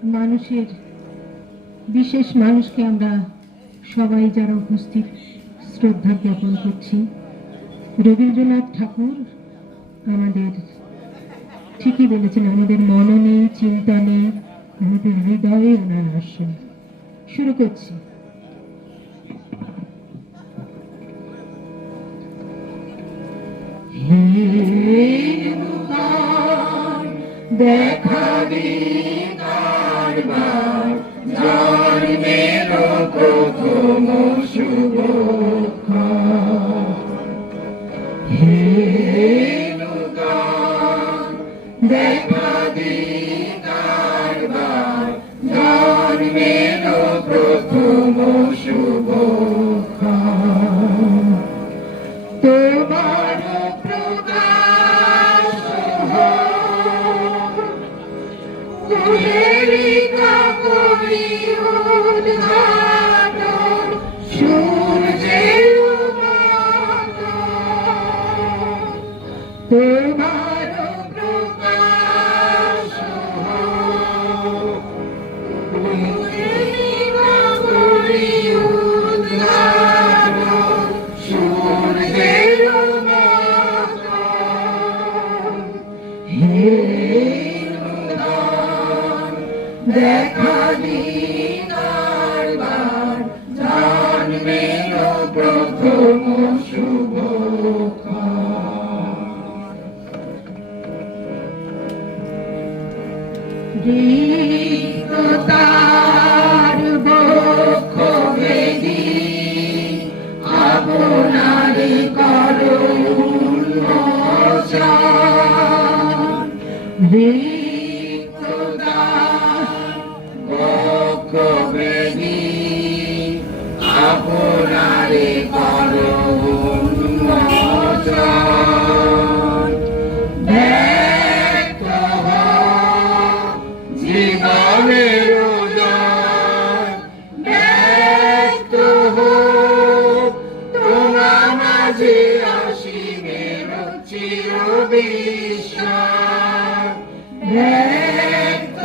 মানুষের বিশেষ মানুষকে আমরা সবাই যারা উপস্থিত শ্রদ্ধা জ্ঞাপন করছি। রবীন্দ্রনাথ ঠাকুর আমাদের ঠিকই বলেছেন, আমাদের মনে নেই, চিন্তা নেই, আমাদের হৃদয়ে ওনার আসেন। শুরু করছি। দেখা কারবার জন্মের প্রথম শুভক্ষণ, দেখা কারবার জন্মের প্রথম শুভক্ষণ, তোমার প্রকাশ করি উদ্ঘাটন সূর্যের তোমার প্রকাশ করি উদ্ঘাটন সূর্যের দেখা কারবার জন্মের প্রথম শুভক্ষণ, ঋততার বক্ষ বেদী আপনারে করো উন্মোচন, আপনারে করো উন্মোচন, ব্যক্ত জীবনের উদয়, ব্যক্ত তোমার মাঝে অসীমের চির বিস্ময়, ব্যক্ত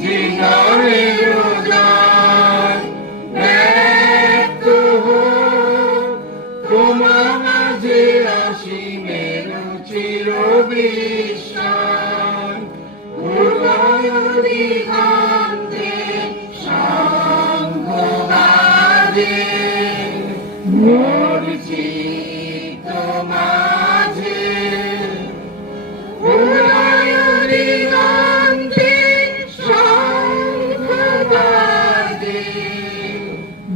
জীবনের উদয়, ব্যক্ত তোমার মাঝে অসীমের চির বিস্ময়, উদয় দিগন্তে শঙ্খ বাজে মোর চিত্ত মাঝে, উদয় দিগন্তে শঙ্খ বাজে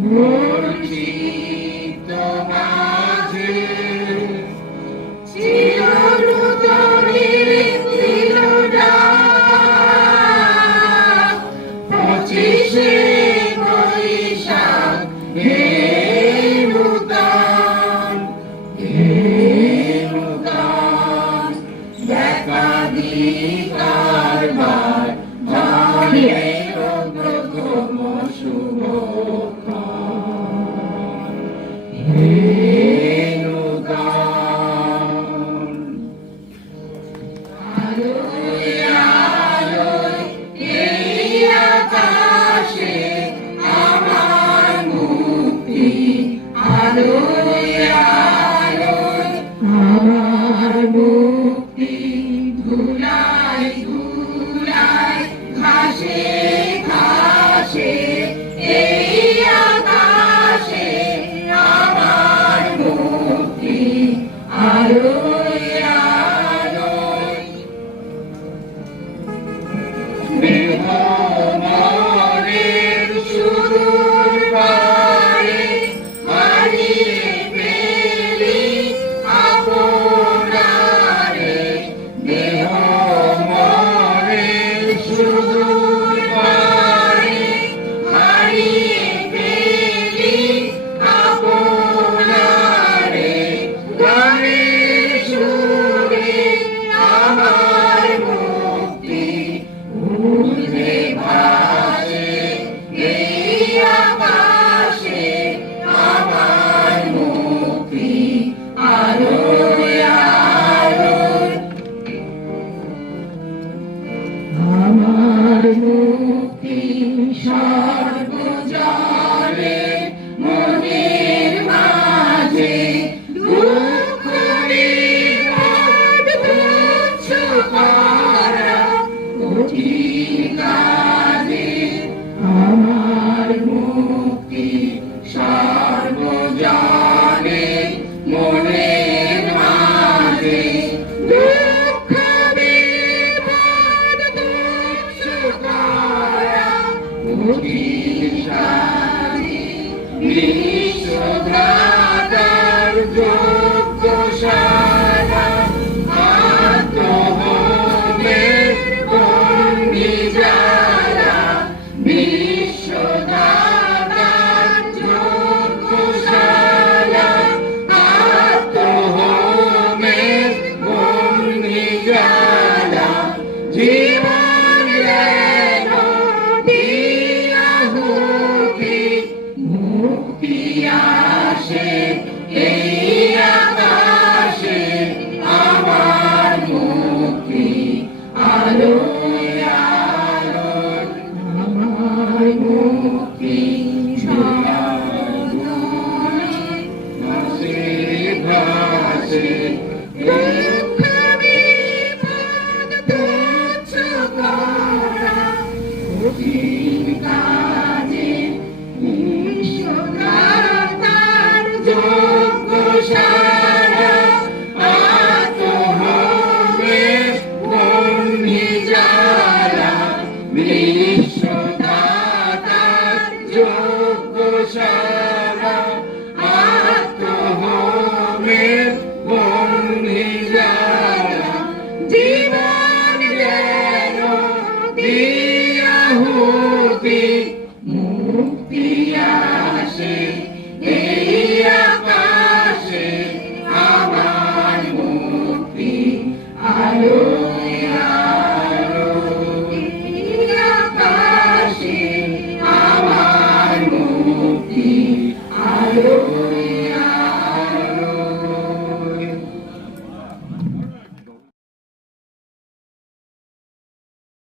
মোর চিত্ত মাঝে, চিরনূতনের চিরডাক 25শে বৈশাখ হে নূতন, হে নূতন, দেখা কারবার জন্মের প্রথম শুভক্ষণ, হে নূতন, আলোয় আলোয় এই আকাশে আমার মুক্তি, আলোয় আলোয় আমার মুক্তি, ধুলায় ধুলায় ঘাসে ঘাসে এই আকাশে আমার মুক্তি, আলোয় আলোয় মেঘমরের সুদূর পারে হারিয়ে পেলি আপনারে, মেঘমরের সুদূর পারে হারিয়ে পেলি আপনারে, গানের দুঃখ বিপদ তুচ্ছ করা কঠিন কাজে ঈশ্বরতার যোগ্য সারা আত্মহবে বন্দি যারা বিশ্বদাতার যোগ্য সারা আত্মহবে বন্দি যারা জীবন যেন দিয়াহুতি মুক্তি আসে এই আকাশে আমার মুক্তি আলোয়